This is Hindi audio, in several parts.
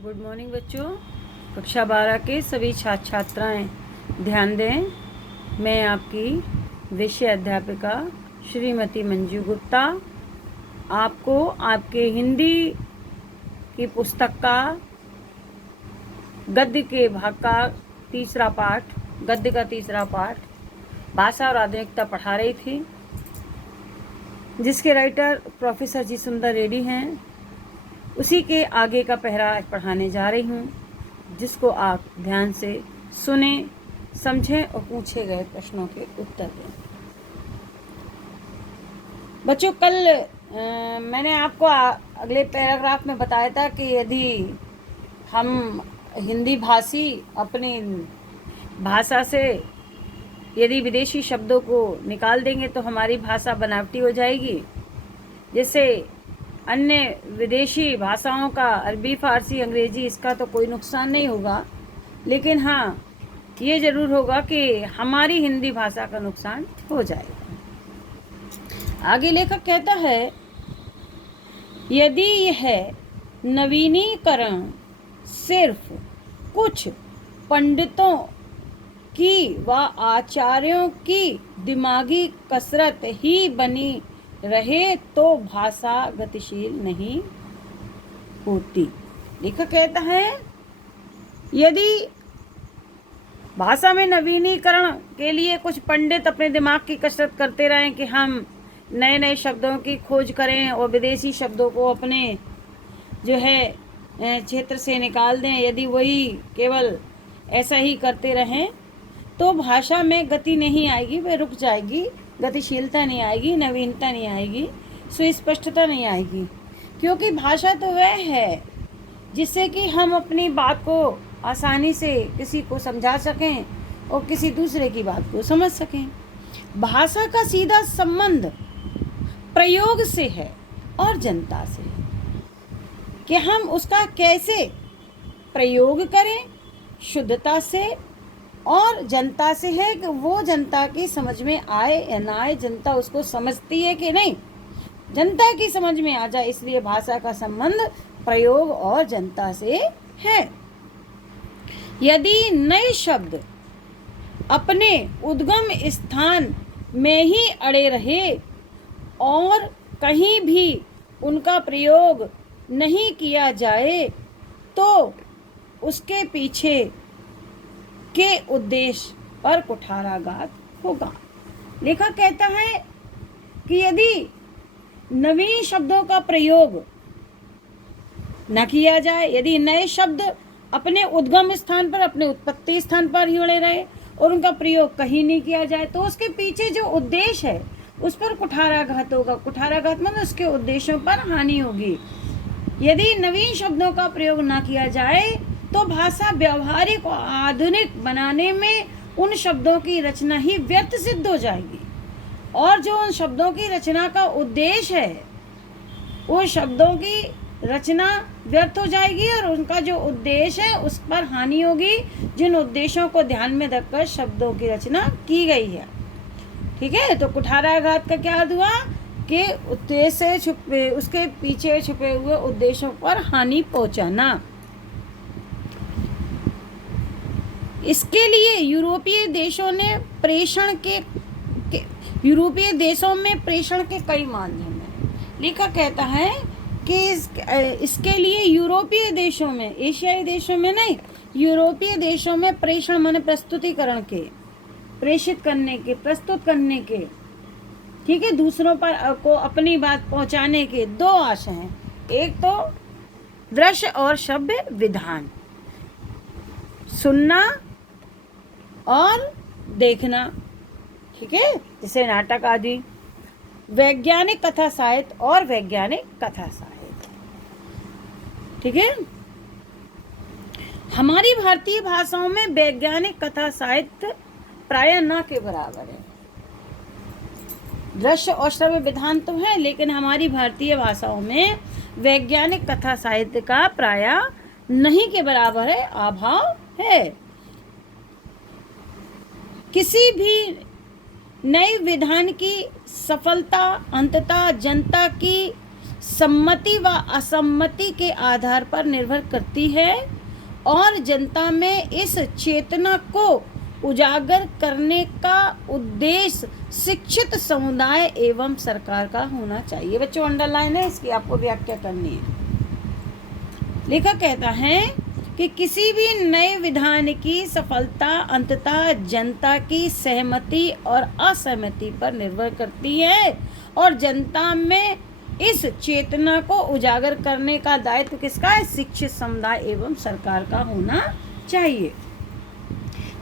गुड मॉर्निंग बच्चों। कक्षा 12 के सभी छात्र छात्राएं ध्यान दें। मैं आपकी विषय अध्यापिका श्रीमती मंजू गुप्ता आपको आपके हिंदी की पुस्तक का गद्य के भाग का तीसरा पाठ भाषा और आधुनिकता पढ़ा रही थी, जिसके राइटर प्रोफेसर जी सुंदर रेड्डी हैं। उसी के आगे का पहरा आज पढ़ाने जा रही हूँ, जिसको आप ध्यान से सुने, समझें और पूछे गए प्रश्नों के उत्तर दें। बच्चों, कल मैंने आपको अगले पैराग्राफ में बताया था कि यदि हम हिंदी भाषी अपनी भाषा से यदि विदेशी शब्दों को निकाल देंगे तो हमारी भाषा बनावटी हो जाएगी। जैसे अन्य विदेशी भाषाओं का अरबी, फारसी, अंग्रेजी, इसका तो कोई नुकसान नहीं होगा, लेकिन हाँ ये ज़रूर होगा कि हमारी हिंदी भाषा का नुकसान हो जाएगा। आगे लेखक कहता है, यदि यह नवीनीकरण सिर्फ कुछ पंडितों की व आचार्यों की दिमागी कसरत ही बनी रहे तो भाषा गतिशील नहीं होती। लेखक कहता है, यदि भाषा में नवीनीकरण के लिए कुछ पंडित अपने दिमाग की कसरत करते रहें कि हम नए नए शब्दों की खोज करें और विदेशी शब्दों को अपने जो है क्षेत्र से निकाल दें, यदि वही केवल ऐसा ही करते रहें तो भाषा में गति नहीं आएगी, वह रुक जाएगी, गतिशीलता नहीं आएगी, नवीनता नहीं आएगी, सुस्पष्टता नहीं आएगी। क्योंकि भाषा तो वह है जिससे कि हम अपनी बात को आसानी से किसी को समझा सकें और किसी दूसरे की बात को समझ सकें। भाषा का सीधा संबंध प्रयोग से है और जनता से है कि हम उसका कैसे प्रयोग करें, शुद्धता से, और जनता से है कि वो जनता की समझ में आए या ना आए, जनता उसको समझती है कि नहीं, जनता की समझ में आ जाए। इसलिए भाषा का संबंध प्रयोग और जनता से है। यदि नए शब्द अपने उद्गम स्थान में ही अड़े रहे और कहीं भी उनका प्रयोग नहीं किया जाए तो उसके पीछे के उद्देश्य पर कुठाराघात होगा। लेखक कहता है कि यदि नवीन शब्दों का प्रयोग न किया जाए, यदि नए शब्द अपने उद्गम स्थान पर, अपने उत्पत्ति स्थान पर ही अड़े रहे और उनका प्रयोग कहीं नहीं किया जाए तो उसके पीछे जो उद्देश्य है उस पर कुठाराघात होगा। कुठाराघात मतलब उसके उद्देश्यों पर हानि होगी। यदि नवीन शब्दों का प्रयोग न किया जाए तो भाषा व्यवहारिक और आधुनिक बनाने में उन शब्दों की रचना ही व्यर्थ सिद्ध हो जाएगी, और जो उन शब्दों की रचना का उद्देश्य है उन शब्दों की रचना व्यर्थ हो जाएगी और उनका जो उद्देश्य है उस पर हानि होगी, जिन उद्देश्यों को ध्यान में रखकर शब्दों की रचना की गई है। ठीक है, तो कुठाराघात का क्या हुआ कि उद्देश्य से छुपे, उसके पीछे छुपे हुए उद्देश्यों पर हानि पहुंचाना। इसके लिए यूरोपीय देशों में प्रेषण के कई माध्यम हैं। लेखक कहता है कि इसके लिए यूरोपीय देशों में, एशियाई देशों में नहीं, यूरोपीय देशों में प्रेषण माने प्रस्तुतिकरण के, प्रेषित करने के, प्रस्तुत करने के, ठीक है, दूसरों पर को अपनी बात पहुंचाने के दो आशय हैं। एक तो दृश्य और श्रव्य विधान, सुनना और देखना, ठीक है, जैसे नाटक आदि, वैज्ञानिक कथा साहित्य और वैज्ञानिक कथा साहित्य, ठीक है। हमारी भारतीय भाषाओं में वैज्ञानिक कथा साहित्य प्रायः न के बराबर है। दृश्य और श्रव्य विधान तो है, लेकिन हमारी भारतीय भाषाओं में वैज्ञानिक कथा साहित्य का प्रायः नहीं के बराबर है, अभाव है। किसी भी नए विधान की सफलता अंततः जनता की सम्मति व असम्मति के आधार पर निर्भर करती है और जनता में इस चेतना को उजागर करने का उद्देश्य शिक्षित समुदाय एवं सरकार का होना चाहिए। बच्चों अंडरलाइन है, इसकी आपको व्याख्या करनी है। लेखक कहता है कि किसी भी नए विधान की सफलता अंततः जनता की सहमति और असहमति पर निर्भर करती है और जनता में इस चेतना को उजागर करने का दायित्व किसका है? शिक्षित समुदाय एवं सरकार का होना चाहिए।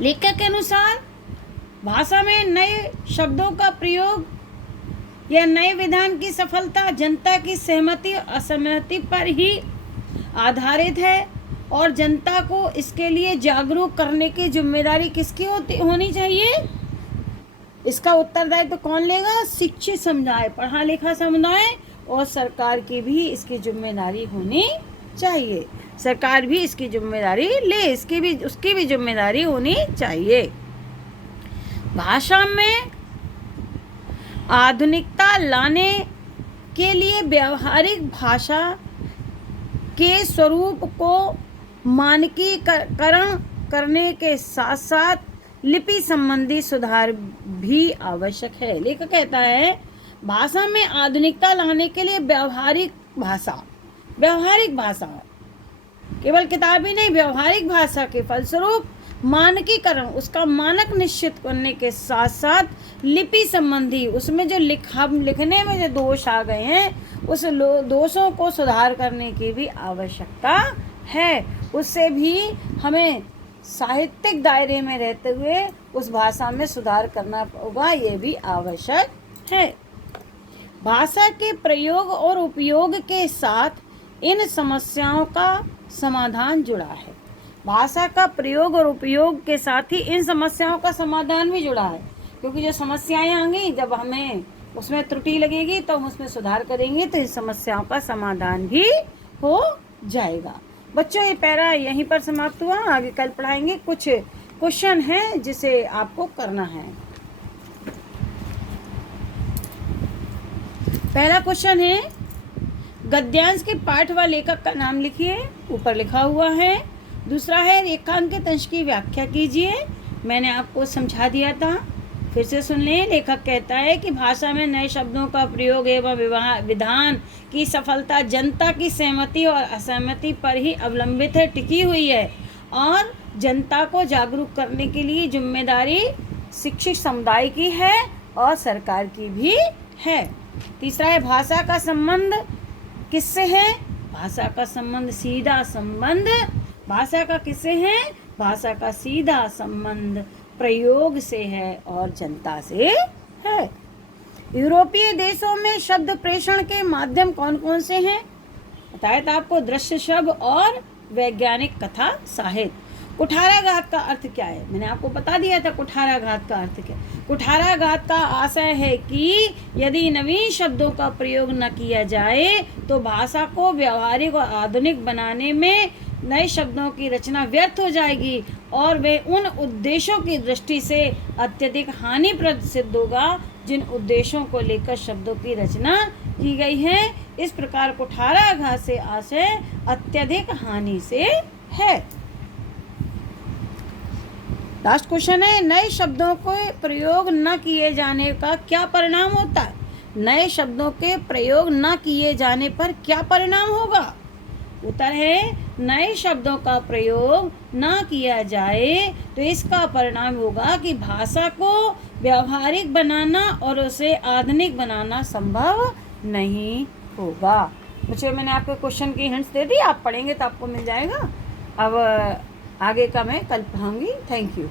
लेखक के अनुसार भाषा में नए शब्दों का प्रयोग या नए विधान की सफलता जनता की सहमति और असहमति पर ही आधारित है और जनता को इसके लिए जागरूक करने की जिम्मेदारी किसकी होनी चाहिए? इसका उत्तरदायित्व कौन लेगा? शिक्षित समुदाय, पढ़ा लिखा समुदाय और सरकार की भी इसकी जिम्मेदारी होनी चाहिए। सरकार भी इसकी जिम्मेदारी ले, उसकी भी जिम्मेदारी होनी चाहिए। भाषा में आधुनिकता लाने के लिए व्यावहारिक भाषा के स्वरूप को मानकीकरण करने के साथ साथ लिपि संबंधी सुधार भी आवश्यक है। लेखक कहता है भाषा में आधुनिकता लाने के लिए व्यावहारिक भाषा केवल किताबी नहीं, व्यावहारिक भाषा के फलस्वरूप मानकीकरण, उसका मानक निश्चित करने के साथ साथ लिपि संबंधी, उसमें जो लिखने में जो दोष आ गए हैं उस दोषों को सुधार करने की भी आवश्यकता है। उससे भी हमें साहित्यिक दायरे में रहते हुए उस भाषा में सुधार करना होगा, ये भी आवश्यक है। भाषा के प्रयोग और उपयोग के साथ इन समस्याओं का समाधान जुड़ा है। भाषा का प्रयोग और उपयोग के साथ ही इन समस्याओं का समाधान भी जुड़ा है, क्योंकि जो समस्याएं आएंगी जब हमें उसमें त्रुटि लगेगी तो हम उसमें सुधार करेंगे तो इस समस्याओं का समाधान भी हो जाएगा। बच्चों ये पैरा यहीं पर समाप्त हुआ। आगे कल पढ़ाएंगे। कुछ क्वेश्चन है जिसे आपको करना है। पहला क्वेश्चन है गद्यांश के पाठ व लेखक का नाम लिखिए, ऊपर लिखा हुआ है। दूसरा है रेखांकित अंश की व्याख्या कीजिए, मैंने आपको समझा दिया था, फिर से सुन लें। लेखक कहता है कि भाषा में नए शब्दों का प्रयोग एवं विधान की सफलता जनता की सहमति और असहमति पर ही अवलंबित है, टिकी हुई है और जनता को जागरूक करने के लिए जिम्मेदारी शिक्षित समुदाय की है और सरकार की भी है। तीसरा है भाषा का संबंध किससे है? भाषा का संबंध सीधा संबंध भाषा का किससे है? भाषा का सीधा संबंध प्रयोग से है और जनता से है। यूरोपीय देशों में शब्द प्रेषण के माध्यम कौन कौन से हैं? बताया था आपको, दृश्य शब्द और वैज्ञानिक कथा साहित्य। कुठाराघात का अर्थ क्या है? मैंने आपको बता दिया था कुठाराघात का अर्थ क्या। कुठाराघात का आशय है कि यदि नवीन शब्दों का प्रयोग न किया जाए तो भाषा को व्यावहारिक और आधुनिक बनाने में नए शब्दों की रचना व्यर्थ हो जाएगी और वे उन उद्देश्यों की दृष्टि से अत्यधिक हानिप्रद सिद्ध होगा जिन उद्देश्यों को लेकर शब्दों की रचना की गई है। इस प्रकार कुठाराघात से आशय अत्यधिक हानि से है। लास्ट क्वेश्चन है नए शब्दों के प्रयोग न किए जाने का क्या परिणाम होता है? नए शब्दों के प्रयोग न किए जाने पर क्या परिणाम होगा? उत्तर है नए शब्दों का प्रयोग न किया जाए तो इसका परिणाम होगा कि भाषा को व्यावहारिक बनाना और उसे आधुनिक बनाना संभव नहीं होगा। बच्चों मैंने आपको क्वेश्चन की हिंट्स दे दी, आप पढ़ेंगे तो आपको मिल जाएगा। अब आगे का मैं कल पढ़ाऊंगी। Thank you.